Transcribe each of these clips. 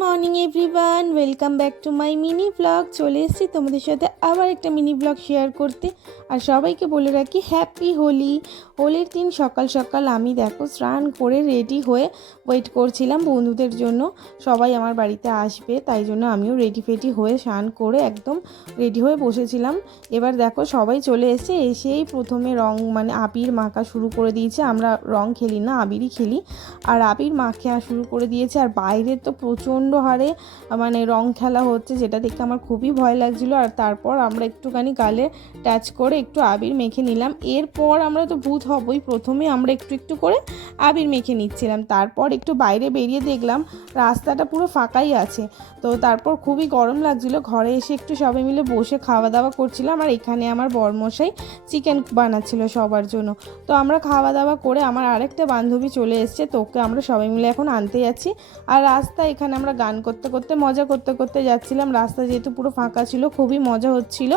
Morning everyone welcome back to my mini blog চলে এসেছি তোমাদের সাথে আবার একটা মিনি ব্লগ শেয়ার করতে। আর সবাইকে বলে রাখি হ্যাপি হোলি। হোলির দিন সকাল সকাল আমি দেখো স্নান করে রেডি হয়ে ওয়েট করছিলাম বন্ধুদের জন্য। সবাই আমার বাড়িতে আসবে, তাই জন্য আমিও রেডি ফেডি হয়ে স্নান করে একদম রেডি হয়ে বসেছিলাম। এবার দেখো সবাই চলে এসে এসেই প্রথমে রং মানে আবির মাখা শুরু করে দিয়েছে। আমরা রং খেলি না, আবিরই খেলি। আর আবির মাখা শুরু করে দিয়েছে, আর বাইরে তো প্রচণ্ড হারে মানে রং খেলা হচ্ছে যেটা দেখে আমার খুবই ভয় লাগছিল। আর তারপর আমরা একটুখানি গালে টাচ করে একটু আবির মেখে নিলাম। এরপর আমরা তো ভূত হবই। প্রথমে আমরা একটু একটু করে আবির মেখে নিচ্ছিলাম। তারপর একটু বাইরে বেরিয়ে দেখলাম রাস্তাটা পুরো ফাঁকাই আছে। তো তারপর খুবই গরম লাগছিল। ঘরে এসে একটু সবাই মিলে বসে খাওয়া দাওয়া করছিলাম। আর এখানে আমার বরমশাই চিকেন বানাচ্ছিল সবার জন্য। তো আমরা খাওয়া দাওয়া করে আমার আরেকটা বান্ধবী চলে এসছে। তোকে আমরা সবাই মিলে এখন আনতে যাচ্ছি। আর রাস্তা এখানে আমরা গান করতে করতে মজা করতে করতে যাচ্ছিলাম। রাস্তা যেহেতু পুরো ফাঁকা ছিল খুবই মজা হচ্ছিল।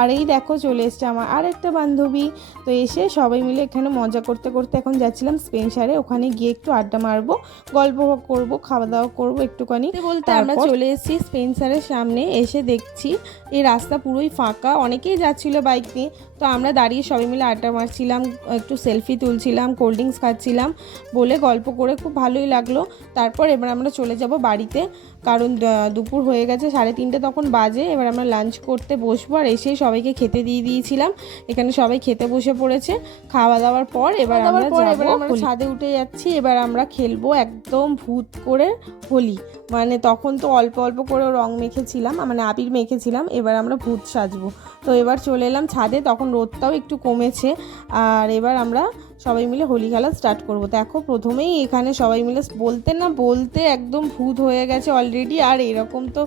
আর এই দেখো চলে এসছে আমার আরেকটা বান্ধবী। তো এসে সবাই মিলে এখানে মজা করতে করতে এখন যাচ্ছিলাম স্পেন্সারে ওখানে গিয়ে একটু আড্ডা মারবো গল্প করব খাওয়া দাওয়া করব একটুখানি। বলতে আমরা? চলে এসেছি স্পেন্সারের সামনে। এসে দেখছি এই রাস্তা পুরোই ফাঁকা। অনেকেই যাচ্ছিল বাইক নিয়ে। তো আমরা দাঁড়িয়ে সবাই মিলে আড্ডা মারছিলাম একটু সেলফি তুলছিলাম কোল্ড ড্রিঙ্কস খাচ্ছিলাম বলে গল্প করে খুব ভালোই লাগল। তারপর এবার আমরা চলে যাব বাড়িতে। কারণ দুপুর হয়ে গেছে সাড়ে তিনটে তখন বাজে। এবার আমরা লাঞ্চ করতে বসবো আর এসেই সবাইকে খেতে দিয়ে দিয়েছিলাম। এখানে সবাই খেতে বসে পড়েছে। খাওয়া দাওয়ার পর এবার আমরা যাব আমরা ছাদে উঠে যাচ্ছি। এবার আমরা খেলব একদম ভূত করে হোলি। মানে তখন তো অল্প অল্প করে রং মেখেছিলাম মানে আবির মেখেছিলাম। এবার আমরা ভূত সাজবো। তো এবার চলে এলাম ছাদে তখন রোদটাও একটু কমেছে। আর এবার আমরা সবাই মিলে হোলি খেলা স্টার্ট করব। দেখো প্রথমেই এখানে সবাই মিলে বলতে না বলতে একদম ভূত হয়ে গেছে অলরেডি আর এরকম তো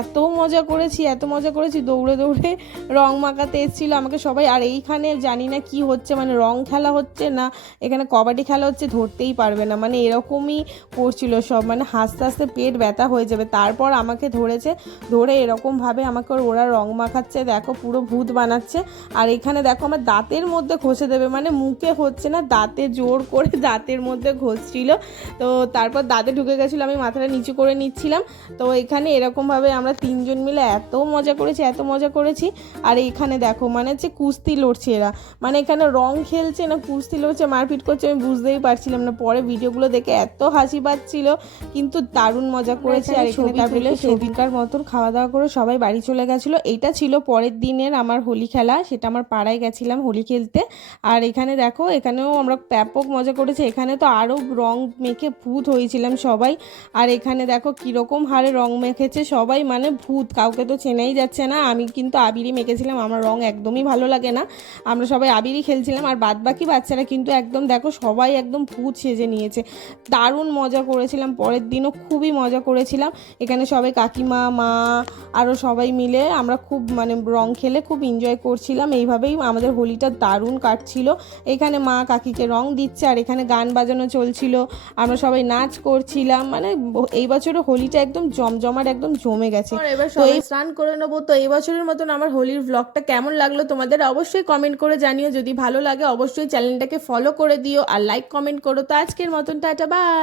এত মজা করেছি, এত মজা করেছি, দৌড়ে দৌড়ে রং মাখাতে এসেছিল আমাকে সবাই। আর এইখানে জানি না কি হচ্ছে মানে রং খেলা হচ্ছে না, এখানে কবাডি খেলা হচ্ছে, ধরতেই পারবে না। মানে এরকমই করছিল সব মানে হাসতে হাসতে পেট ব্যথা হয়ে যাবে। তারপর আমাকে ধরেছে, ধরে এরকমভাবে আমাকে ওরা রং মাখাচ্ছে, দেখো পুরো ভূত বানাচ্ছে। আর এখানে দেখো আমার দাঁতের মধ্যে ঘষে দেবে মানে মুখে হচ্ছে না দাঁতে জোর করে দাঁতের মধ্যে ঘষছিল। তো তারপর দাঁতে ঢুকে গেছিল আমি মাথাটা নিচু করে নিচ্ছিলাম। তো এখানে এরকমভাবে আমরা তিনজন মিলে এত মজা করেছি এত মজা করেছি। আর এখানে দেখো মানে হচ্ছে কুস্তি লড়ছে এরা। মানে এখানে রং খেলছে না কুস্তি লড়ছে মারপিট করছে আমি বুঝতেই পারছিলাম না। পরে ভিডিওগুলো দেখে এত হাসি পাচ্ছিল কিন্তু দারুণ মজা করেছি। আর এখানে তারপরে সেদিনকার মতন খাওয়া দাওয়া করে সবাই বাড়ি চলে গেছিল। এইটা ছিল পরের দিনের আমার হোলি খেলা সেটা আমার পাড়ায় গেছিলাম হোলি খেলতে। আর এখানে দেখো এখানেও আমরা ব্যাপক মজা করেছি। এখানে তো আরও রং মেখে ভূত হয়েছিলাম সবাই। আর এখানে দেখো কীরকম হারে রং মেখেছে সবাই মানে ভূত। কাউকে তো চেনাই যাচ্ছে না। আমি কিন্তু আবিরই মেখেছিলাম, আমার রং একদমই ভালো লাগে না। আমরা সবাই আবিরই খেলছিলাম, আর বাদ বাকি বাচ্চারা কিন্তু একদম দেখো সবাই একদম ভূত সেজে নিয়েছে। দারুণ মজা করেছিলাম, পরের দিনও খুবই মজা করেছিলাম। এখানে সবাই কাকিমা, মা আরও সবাই মিলে আমরা খুব মানে রং খেলে খুব এনজয় করছিলাম। এইভাবেই আমাদের হোলিটা দারুণ কাটছিল। এখানে মা কাকিকে রং দিচ্ছে আর এখানে গান বাজানো চলছিল আমরা সবাই নাচ করছিলাম মানে এই বছরের হোলিটা একদম জমজমার একদম জমে গেছে। তো এই স্নান করে নেব। তো এই বছরের মতন আমার হোলির ব্লগটা কেমন লাগল তোমাদের অবশ্যই কমেন্ট করে জানিও। যদি ভালো লাগে অবশ্যই চ্যানেলটাকে ফলো করে দিও আর লাইক কমেন্ট করো। তো আজকের মতন টাটা বাই